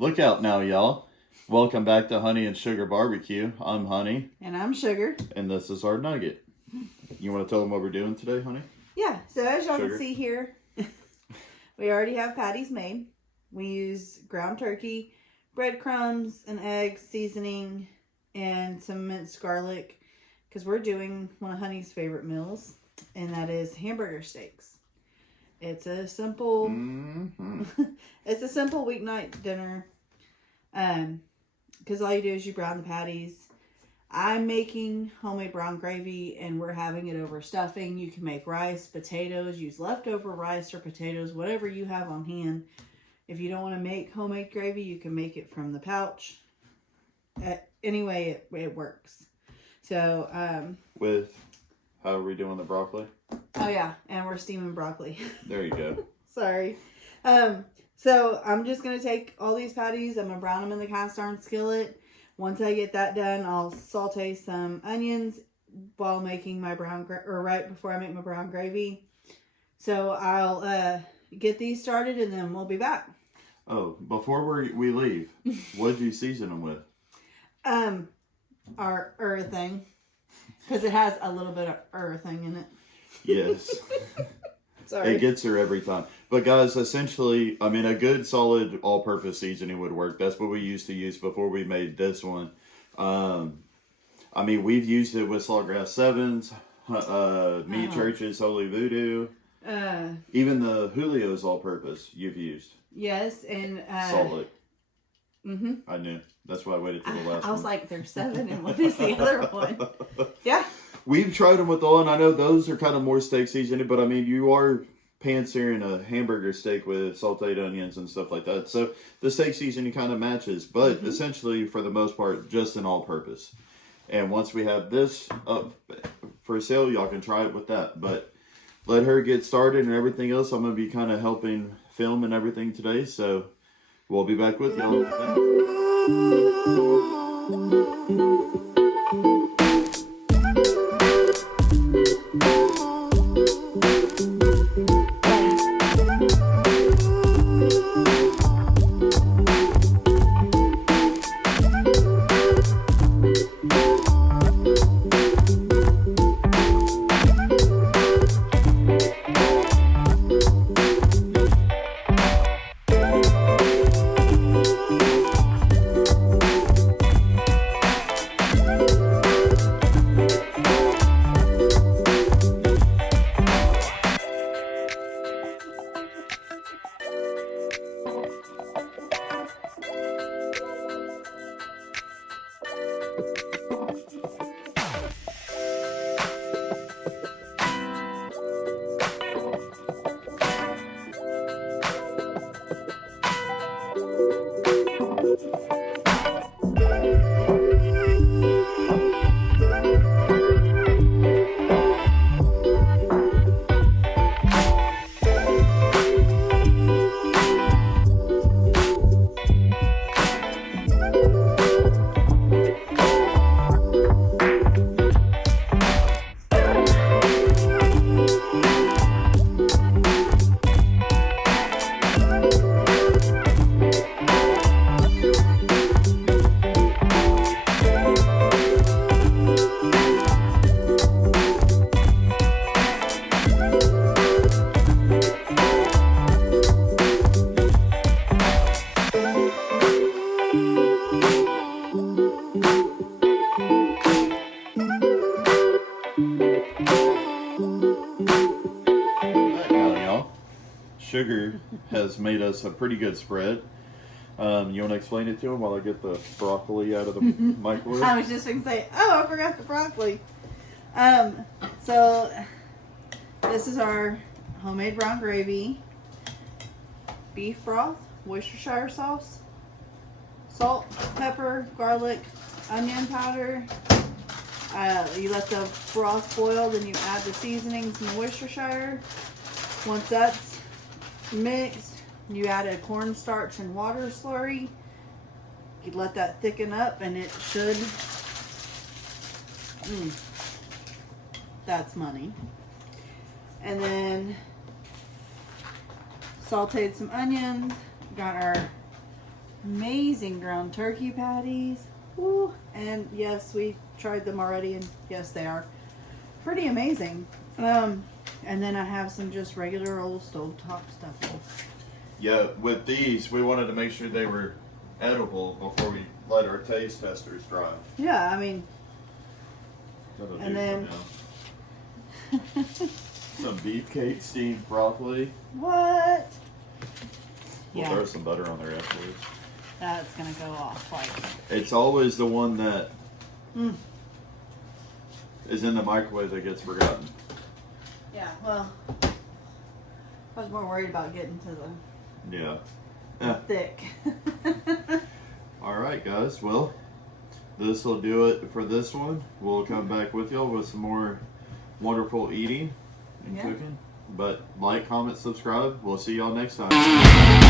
Look out now, y'all. Welcome back to Honey and Sugar Barbecue. I'm Honey. And I'm Sugar. And this is our nugget. You want to tell them what we're doing today, Honey? Yeah, so as y'all can see here, we already have patties made. We use ground turkey, breadcrumbs, an egg, seasoning, and some minced garlic. Because we're doing one of Honey's favorite meals, and that is hamburger steaks. It's a simple, it's a simple weeknight dinner. Because all you do is you brown the patties. I'm making homemade brown gravy, and we're having it over stuffing. You can make rice, potatoes, use leftover rice or potatoes, whatever you have on hand. If you don't want to make homemade gravy, you can make it from the pouch. Anyway, it works. So, with how are we doing the broccoli? Oh yeah, and we're steaming broccoli. There you go. Sorry. So I'm just going to take all these patties. I'm going to brown them in the cast iron skillet. Once I get that done, I'll saute some onions while making my right before I make my brown gravy. So I'll get these started and then we'll be back. Oh, before we leave, what did you season them with? Our thing. Because it has a little bit of thing in it. Yes. Sorry. It gets her every time. But guys, essentially, I mean, a good solid all-purpose seasoning would work. That's what we used to use before we made this one. I mean, we've used it with Saltgrass Sevens, Meat Church's Holy Voodoo. Even the Julio's all-purpose you've used. Yes, and... Solid. Mm-hmm. I knew. That's why I waited till the last one. I was like, there's 7 and what is the other one? Yeah. We've tried them with all, and I know those are kind of more steak seasoned, but I mean, you are pan-searing a hamburger steak with sauteed onions and stuff like that. So the steak seasoning kind of matches, but essentially, for the most part, just an all-purpose. And once we have this up for sale, y'all can try it with that. But let her get started and everything else. I'm going to be kind of helping film and everything today, so we'll be back with y'all. Sugar has made us a pretty good spread. You want to explain it to him while I get the broccoli out of the microwave? I was just going to say, oh, I forgot the broccoli. So this is our homemade brown gravy, beef broth, Worcestershire sauce, salt, pepper, garlic, onion powder. You let the broth boil, then you add the seasonings and the Worcestershire. Once that's mixed, you add a cornstarch and water slurry. You let that thicken up, and it should. That's money. And then sauteed some onions. Got our Amazing ground turkey patties. Woo. And yes, we tried them already, and yes, they are pretty amazing. And then I have some just regular old stovetop stuffing. Yeah, with these, we wanted to make sure they were edible before we let our taste testers dry. Yeah, I mean, That'll and do then for now. Some beefcake steamed broccoli. what? We'll Yeah, throw some butter on there afterwards. that's gonna go off like. It's always the one that is in the microwave that gets forgotten. Yeah, well, I was more worried about getting to the Yeah. thick. All right, guys. Well, this will do it for this one. We'll come back with y'all with some more wonderful eating and Yeah. cooking. But like, comment, subscribe. We'll see y'all next time.